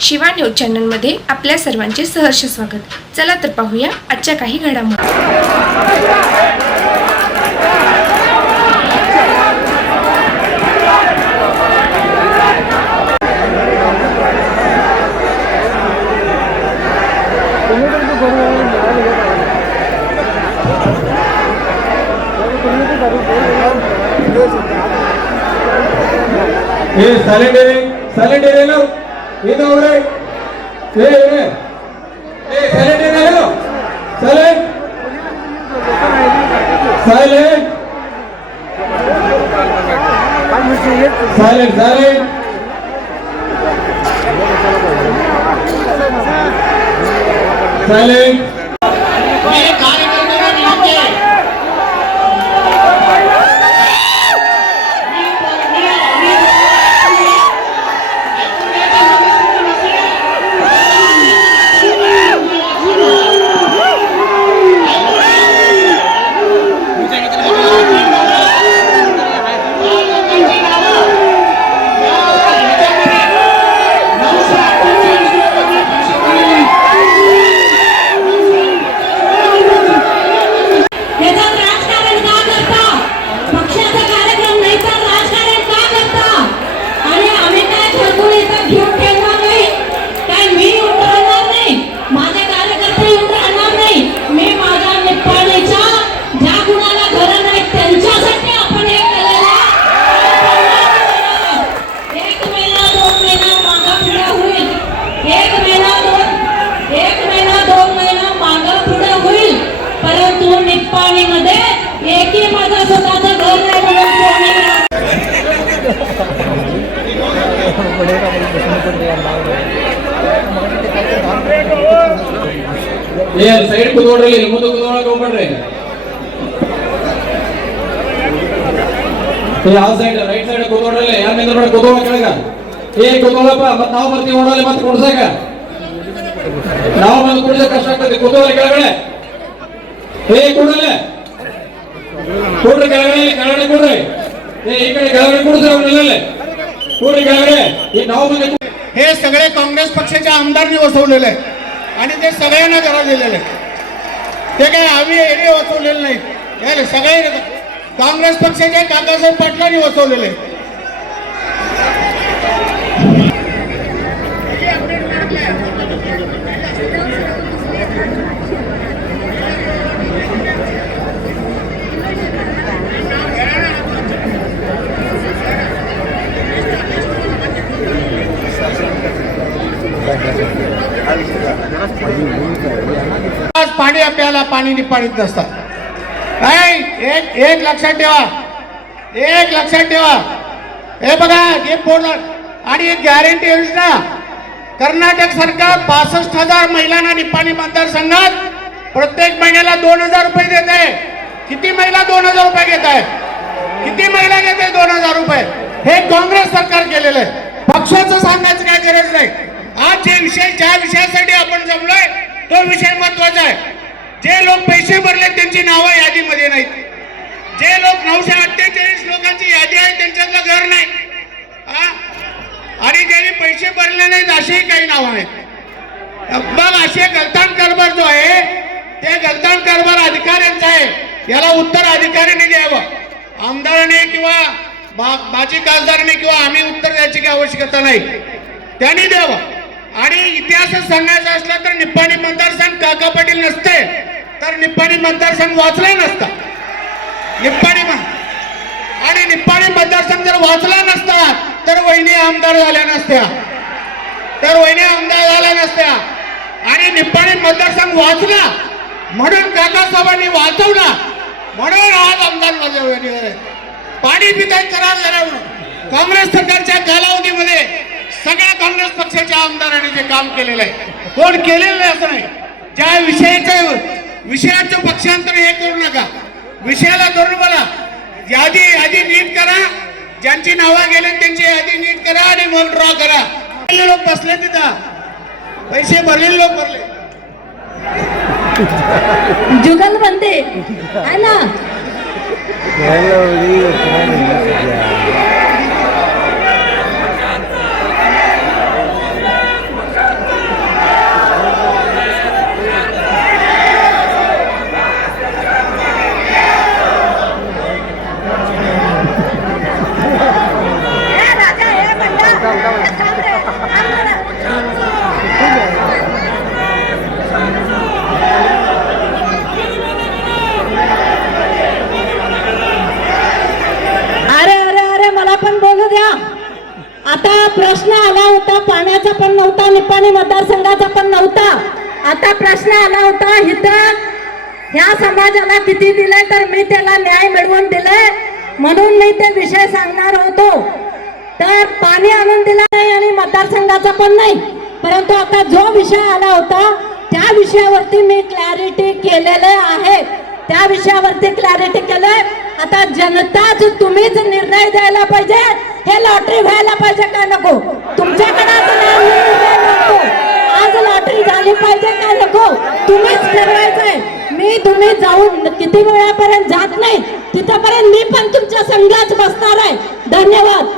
Shiva news चॅनलमध्ये आपल्या सर्वांचे सहर्ष स्वागत। चला तर पाहूया आजच्या काही घडामोडी। ये साइलेंट रे लो ये तो हो रहा है ये साइलेंट रे लो silent silent silent silent silent ये साइड को तोड़ रही है मुंह तो तोड़ना को पड़ रहे हैं ये आ साइड राइट साइड को तोड़ रहे हैं यार मैं इधर को तोड़ करेगा ये को तोड़ पा मत नाव मत ओडले मत कोडसाका नाव मत कोडसे कष्ट ಆಗ್ತದೆ को तोड़ ಕೆಳಗಡೆ ये कोडले कोड ಕೆಳಗಡೆ कोड ये ಈ ಕಡೆ ಕೆಳಗಡೆ कोडसे ಅವನಲ್ಲೇ कोड ಕೆಳಗಡೆ ये नाव मध्ये हे सगळे काँग्रेस पक्षाच्या आमदारांनी वसवलेले आहे आणि ते सगळ्यांना जरा दिलेले ते काही आम्ही एरिया वसवलेले नाही हे सगळे काँग्रेस पक्षाच्या काकासाहेब पाटलांनी वसवलेले पाणी आपल्याला पाणी निपाणीत नसतात नाही एक लक्षात ठेवा हे बघा हे पूर्ण आणि एक गॅरंटी योजना कर्नाटक सरकार 62,000 महिलांना निपाणी मतदारसंघात प्रत्येक महिन्याला 2,000 रुपये देत आहे। किती महिला 2,000 रुपये घेत आहे? किती महिला घेत आहे 2,000 रुपये? हे काँग्रेस सरकार केलेलं आहे। पक्षाचं सांगायचं काय गरज नाही। आज ज्या विषयासाठी आपण जमलोय तो विषय महत्वाचा आहे। जे लोक पैसे भरले त्यांची नावं यादीमध्ये नाहीत, जे लोक 948 लोकांची यादी आहे त्यांच्यातलं घर नाही आणि ज्यांनी पैसे भरले नाहीत असेही काही नाव आहेत। मग असे गलतान कारभार जो आहे ते गलतान कारभार अधिकाऱ्यांचा आहे, याला उत्तर अधिकाऱ्यांनी द्यावं। आमदाराने किंवा माजी खासदाराने किंवा आम्ही उत्तर द्यायची काही आवश्यकता नाही, त्यांनी द्यावं। आणि इतिहासच सांगायचा असला तर निपाणी मतदारसंघ काका पाटील नसते तर निपाणी मतदारसंघ वाचला नसता। निपाणी मतदारसंघ जर वाचला नसता तर वहिनी आमदार झाल्या नसत्या आणि निपाणी मतदारसंघ वाचला म्हणून काकासाहेबांनी वाचवला म्हणून आज आमदार माझ्या पाणी पिताय करार झाला। काँग्रेस सरकारच्या कालावधीमध्ये सगळ्या काँग्रेस पक्षाच्या आमदारांनी जे काम केलेलं आहे कोण केलेलं नाही असं नाही। ज्या विषयाचं पक्षांतर हे करू नका, विषयाला धरून बोला। यादी नीट करा, ज्यांची नावं गेले त्यांची यादी नीट करा आणि मग ड्रॉ करा। लोक बसले तिथं पैसे भरलेले लोक भरले जुगल बनते है ना। नव्हता, निपाणी मतदारसंघाचा पण नव्हता. आता प्रश्न आला होता इथं ह्या समाजाला किती दिले, तर मी त्याला न्याय मिळवून दिले म्हणून मी ते विषय सांगणार होतो. तर पाणी आणून दिला नाही आणि मतदारसंघाचा पण नाही, परंतु आता जो विषय आला होता त्या विषयावरती मी क्लॅरिटी केलेले आहे. त्या विषयावरती क्लॅरिटी केलंय. आता जनताच तुम्हीच निर्णय द्यायला पाहिजे, हे लॉटरी व्हायला पाहिजे का नको. तुमच्याकडे आज लॉटरी झाली पाहिजे का नको, तुम्हीच ठरवायचंय. मी तुम्ही जाऊन किती वेळापर्यंत जात नाही तिथपर्यंत मी पण तुमच्या संघात बसणार आहे. धन्यवाद.